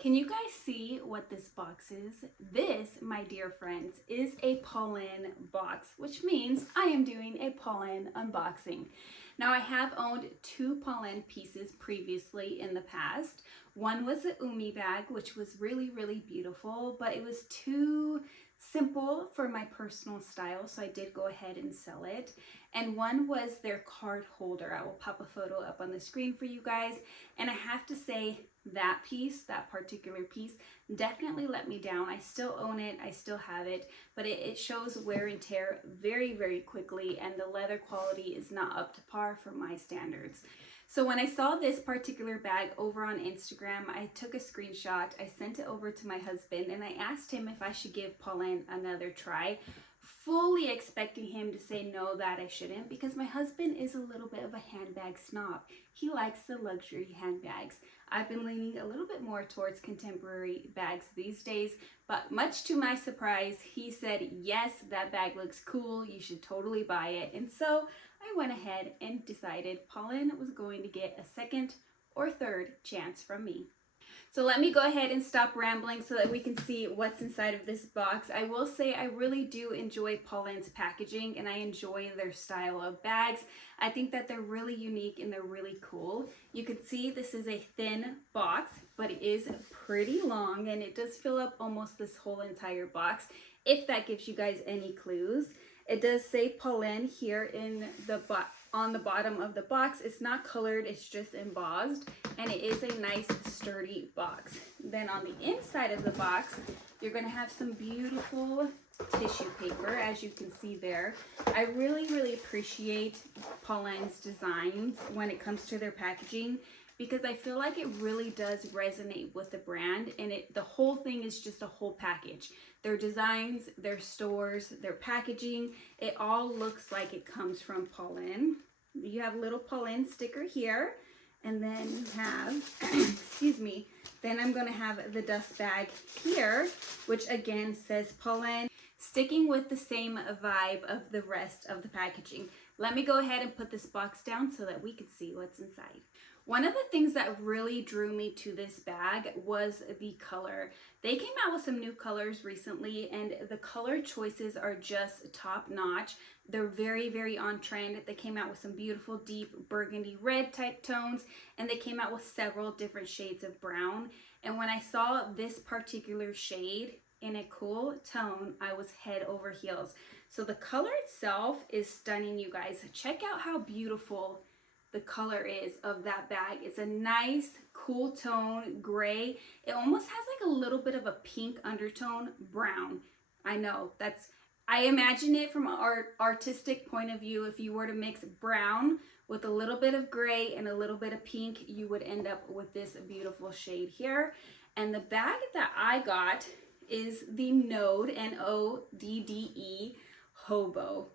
Can you guys see what this box is? This, my dear friends, is a Polene box, which means I am doing a Polene unboxing. Now, I have owned two Polene pieces previously in the past. One was a Umi bag, which was really, really beautiful, but it was too simple for my personal style, so I did go ahead and sell it. And one was their card holder. I will pop a photo up on the screen for you guys. And I have to say, that piece, that particular piece, definitely let me down. I still own it, I still have it, but it shows wear and tear very, very quickly, and the leather quality is not up to par for my standards. So when I saw this particular bag over on Instagram, I took a screenshot, I sent it over to my husband, and I asked him if I should give Polene another try, fully expecting him to say no, that I shouldn't, because my husband is a little bit of a handbag snob. He likes the luxury handbags. I've been leaning a little bit more towards contemporary bags these days, but much to my surprise, he said, yes, that bag looks cool, you should totally buy it. And so I went ahead and decided Polene was going to get a second or third chance from me. So let me go ahead and stop rambling so that we can see what's inside of this box. I will say I really do enjoy Polene's packaging and I enjoy their style of bags. I think that they're really unique and they're really cool. You can see this is a thin box, but it is pretty long and it does fill up almost this whole entire box, if that gives you guys any clues. It does say Polene here in the on the bottom of the box. It's not colored, it's just embossed, and it is a nice sturdy box. Then on the inside of the box, you're going to have some beautiful tissue paper, as you can see there. I really, really appreciate Polene's designs when it comes to their packaging, because I feel like it really does resonate with the brand, and the whole thing is just a whole package. Their designs, their stores, their packaging, it all looks like it comes from Polene. You have a little Polene sticker here, and then you have, excuse me, then I'm gonna have the dust bag here, which again says Polene, sticking with the same vibe of the rest of the packaging. Let me go ahead and put this box down so that we can see what's inside. One of the things that really drew me to this bag was the color. They came out with some new colors recently and the color choices are just top notch. They're very, very on trend. They came out with some beautiful deep burgundy red type tones, and they came out with several different shades of brown. And when I saw this particular shade in a cool tone, I was head over heels. So the color itself is stunning, you guys. Check out how beautiful the color is of that bag. It's a nice cool tone gray. It almost has like a little bit of a pink undertone brown. I know, I imagine it from an artistic point of view. If you were to mix brown with a little bit of gray and a little bit of pink, you would end up with this beautiful shade here. And the bag that I got is the Nodde, N-O-D-D-E, Hobo.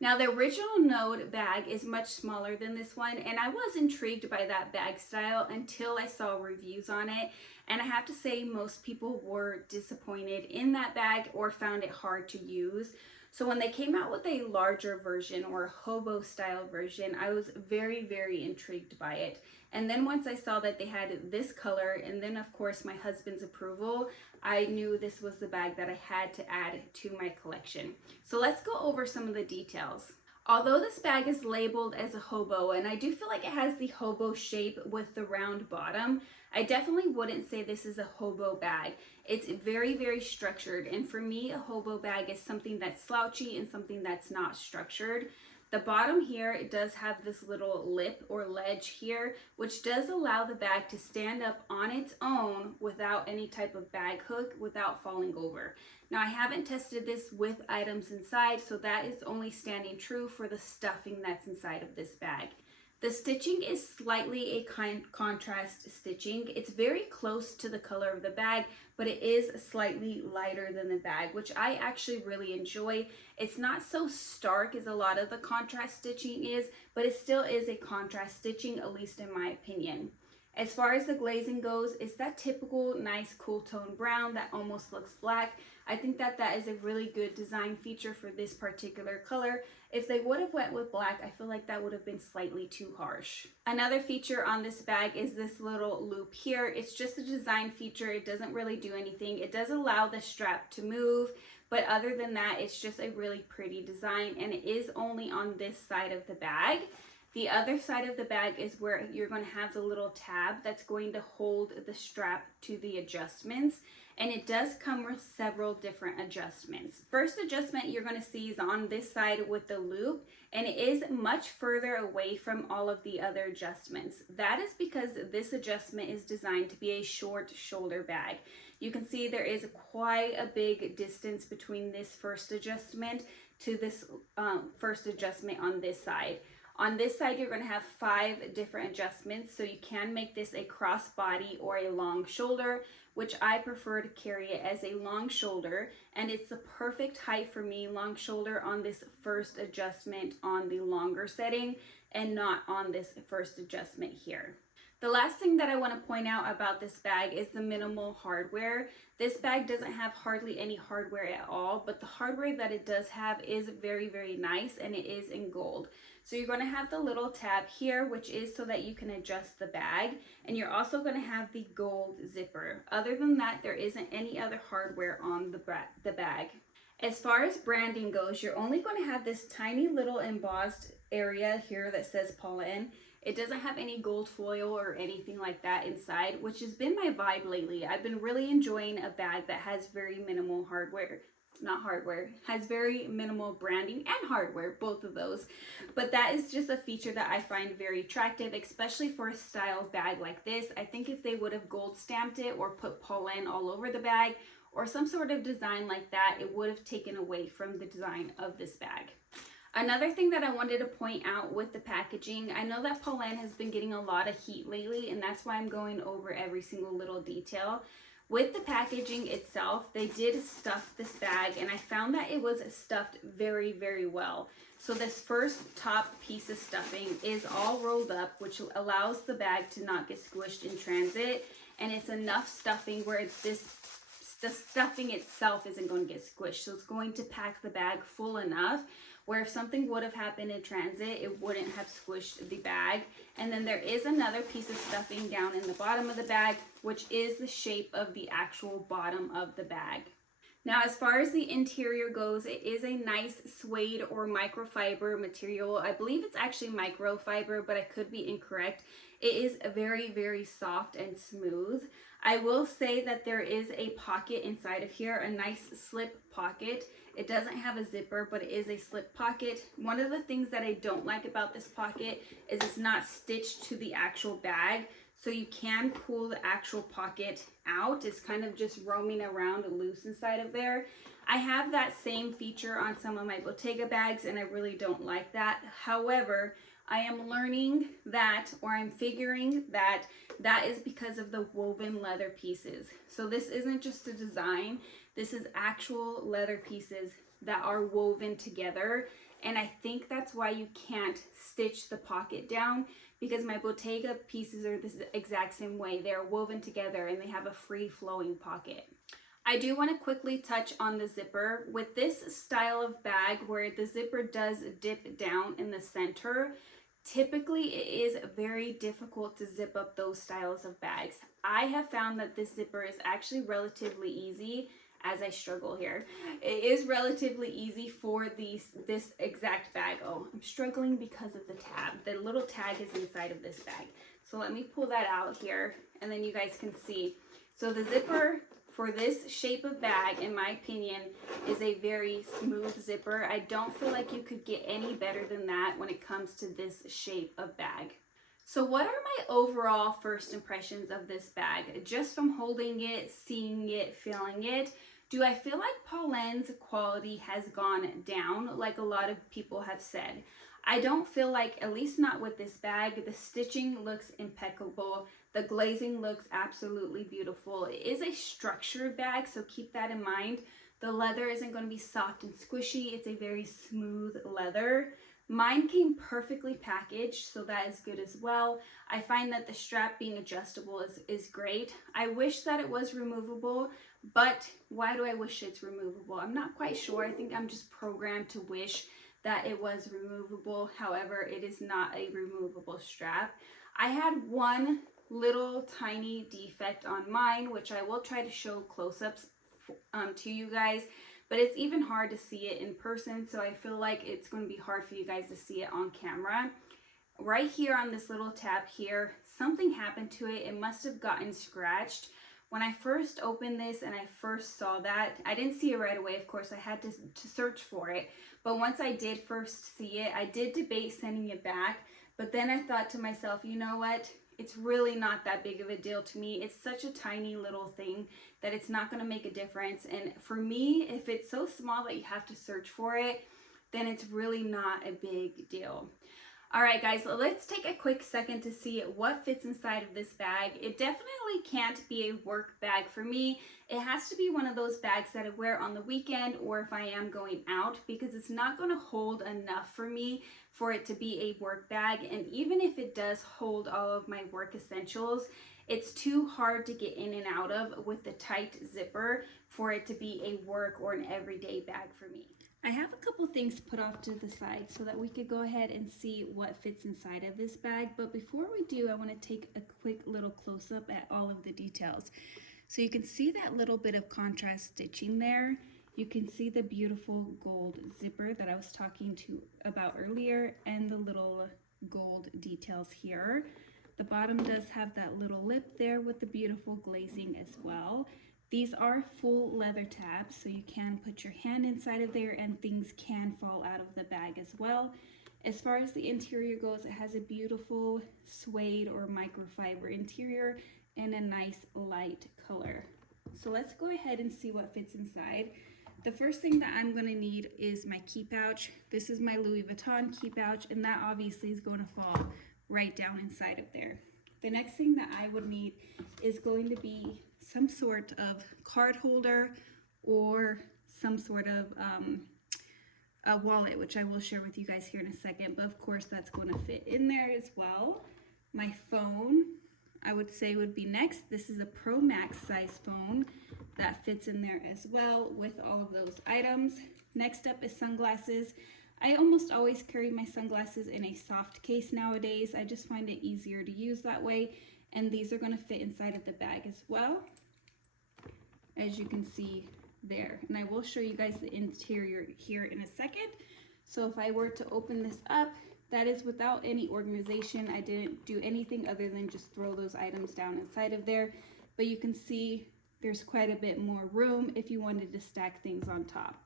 Now, the original Nodde bag is much smaller than this one, and I was intrigued by that bag style until I saw reviews on it. And I have to say, most people were disappointed in that bag or found it hard to use. So when they came out with a larger version or a Hobo style version, I was very, very intrigued by it. And then once I saw that they had this color, and then of course my husband's approval, I knew this was the bag that I had to add to my collection. So let's go over some of the details. Although this bag is labeled as a Hobo, and I do feel like it has the Hobo shape with the round bottom, I definitely wouldn't say this is a Hobo bag. It's very, very structured, and for me, a Hobo bag is something that's slouchy and something that's not structured. The bottom here, it does have this little lip or ledge here, which does allow the bag to stand up on its own without any type of bag hook, without falling over. Now, I haven't tested this with items inside, so that is only standing true for the stuffing that's inside of this bag. The stitching is slightly a contrast stitching. It's very close to the color of the bag, but it is slightly lighter than the bag, which I actually really enjoy. It's not so stark as a lot of the contrast stitching is, but it still is a contrast stitching, at least in my opinion. As far as the glazing goes, it's that typical nice cool tone brown that almost looks black. I think that that is a really good design feature for this particular color. If they would have went with black, I feel like that would have been slightly too harsh. Another feature on this bag is this little loop here. It's just a design feature. It doesn't really do anything. It does allow the strap to move, but other than that, it's just a really pretty design, and it is only on this side of the bag. The other side of the bag is where you're going to have the little tab that's going to hold the strap to the adjustments, and it does come with several different adjustments. First adjustment you're going to see is on this side with the loop, and it is much further away from all of the other adjustments. That is because this adjustment is designed to be a short shoulder bag. You can see there is quite a big distance between this first adjustment to this first adjustment on this side. On this side, you're going to have 5 different adjustments, so you can make this a crossbody or a long shoulder, which I prefer to carry it as a long shoulder, and it's the perfect height for me, long shoulder on this first adjustment on the longer setting and not on this first adjustment here. The last thing that I want to point out about this bag is the minimal hardware. This bag doesn't have hardly any hardware at all, but the hardware that it does have is very, very nice, and it is in gold. So you're going to have the little tab here, which is so that you can adjust the bag, and you're also going to have the gold zipper. Other than that, there isn't any other hardware on the bag. As far as branding goes, you're only going to have this tiny little embossed area here that says Polene. It doesn't have any gold foil or anything like that inside, which has been my vibe lately. I've been really enjoying a bag that has very minimal has very minimal branding and hardware, both of those. But that is just a feature that I find very attractive, especially for a style bag like this. I think if they would have gold stamped it or put Polene all over the bag or some sort of design like that, it would have taken away from the design of this bag. Another thing that I wanted to point out with the packaging, I know that Polene has been getting a lot of heat lately, and that's why I'm going over every single little detail. With the packaging itself, they did stuff this bag, and I found that it was stuffed very, very well. So this first top piece of stuffing is all rolled up, which allows the bag to not get squished in transit, and it's enough stuffing where the stuffing itself isn't going to get squished. So it's going to pack the bag full enough where if something would have happened in transit, it wouldn't have squished the bag. And then there is another piece of stuffing down in the bottom of the bag, which is the shape of the actual bottom of the bag. Now, as far as the interior goes, it is a nice suede or microfiber material. I believe it's actually microfiber, but I could be incorrect. It is very, very soft and smooth. I will say that there is a pocket inside of here, a nice slip pocket. It doesn't have a zipper, but it is a slip pocket. One of the things that I don't like about this pocket is it's not stitched to the actual bag, so you can pull the actual pocket out. It's kind of just roaming around loose inside of there. I have that same feature on some of my Bottega bags, and I really don't like that. However, I am learning that, or I'm figuring that that is because of the woven leather pieces. So this isn't just a design. This is actual leather pieces that are woven together. And I think that's why you can't stitch the pocket down, because my Bottega pieces are the exact same way. They're woven together and they have a free flowing pocket. I do want to quickly touch on the zipper. With this style of bag where the zipper does dip down in the center, typically it is very difficult to zip up those styles of bags. I have found that this zipper is actually relatively easy. As I struggle here, it is relatively easy for this exact bag. Oh, I'm struggling because of the tab. The little tag is inside of this bag. So let me pull that out here, and then you guys can see. So the zipper for this shape of bag, in my opinion, is a very smooth zipper. I don't feel like you could get any better than that when it comes to this shape of bag. So what are my overall first impressions of this bag? Just from holding it, seeing it, feeling it, do I feel like Polene's quality has gone down, like a lot of people have said? I don't feel like, at least not with this bag. The stitching looks impeccable. The glazing looks absolutely beautiful. It is a structured bag, so keep that in mind. The leather isn't going to be soft and squishy. It's a very smooth leather. Mine came perfectly packaged, so that is good as well. I find that the strap being adjustable is great. I wish that it was removable, but why do I wish it's removable? I'm not quite sure. I think I'm just programmed to wish that it was removable. However, it is not a removable strap. I had one little tiny defect on mine, which I will try to show close-ups to you guys, but it's even hard to see it in person, so I feel like it's going to be hard for you guys to see it on camera. Right here on this little tab here, something happened to it. It must have gotten scratched. When I first opened this and I first saw that, I didn't see it right away, of course. I had to search for it, but once I did first see it, I did debate sending it back, but then I thought to myself, you know what? It's really not that big of a deal to me. It's such a tiny little thing that it's not going to make a difference. And for me, if it's so small that you have to search for it, then it's really not a big deal. All right, guys, let's take a quick second to see what fits inside of this bag. It definitely can't be a work bag for me. It has to be one of those bags that I wear on the weekend or if I am going out, because it's not going to hold enough for me for it to be a work bag. And even if it does hold all of my work essentials, it's too hard to get in and out of with the tight zipper for it to be a work or an everyday bag for me. I have a couple things put off to the side so that we could go ahead and see what fits inside of this bag. But before we do, I want to take a quick little close-up at all of the details. So you can see that little bit of contrast stitching there. You can see the beautiful gold zipper that I was talking about earlier and the little gold details here. The bottom does have that little lip there with the beautiful glazing as well. These are full leather tabs, so you can put your hand inside of there and things can fall out of the bag as well. As far as the interior goes, it has a beautiful suede or microfiber interior and a nice light color. So let's go ahead and see what fits inside. The first thing that I'm going to need is my key pouch. This is my Louis Vuitton key pouch, and that obviously is going to fall right down inside of there. The next thing that I would need is going to be some sort of card holder or some sort of a wallet, which I will share with you guys here in a second, but of course that's going to fit in there as well. My phone, I would say, would be next. This is a Pro Max size phone that fits in there as well with all of those items. Next up is sunglasses. I almost always carry my sunglasses in a soft case nowadays. I just find it easier to use that way, and these are going to fit inside of the bag as well, as you can see there. And I will show you guys the interior here in a second. So if I were to open this up, that is without any organization. I didn't do anything other than just throw those items down inside of there, but you can see there's quite a bit more room if you wanted to stack things on top.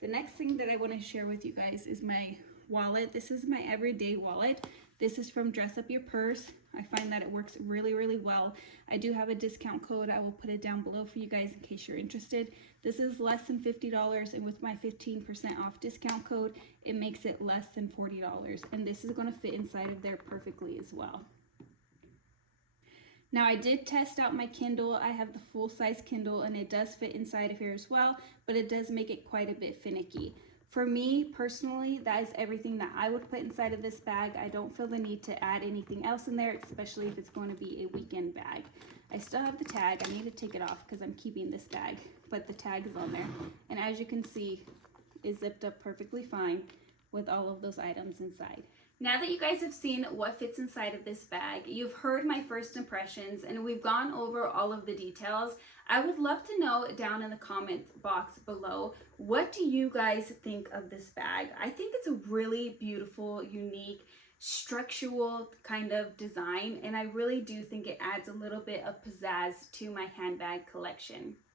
The next thing that I want to share with you guys is my wallet. This is my everyday wallet. This is from Dress Up Your Purse. I find that it works really, really well. I do have a discount code. I will put it down below for you guys in case you're interested. This is less than $50, and with my 15% off discount code, it makes it less than $40. And this is going to fit inside of there perfectly as well. Now, I did test out my Kindle. I have the full-size Kindle, and it does fit inside of here as well, but it does make it quite a bit finicky. For me, personally, that is everything that I would put inside of this bag. I don't feel the need to add anything else in there, especially if it's going to be a weekend bag. I still have the tag. I need to take it off because I'm keeping this bag, but the tag is on there. And as you can see, it's zipped up perfectly fine with all of those items inside. Now that you guys have seen what fits inside of this bag, you've heard my first impressions, and we've gone over all of the details. I would love to know down in the comment box below, what do you guys think of this bag? I think it's a really beautiful, unique, structural kind of design, and I really do think it adds a little bit of pizzazz to my handbag collection.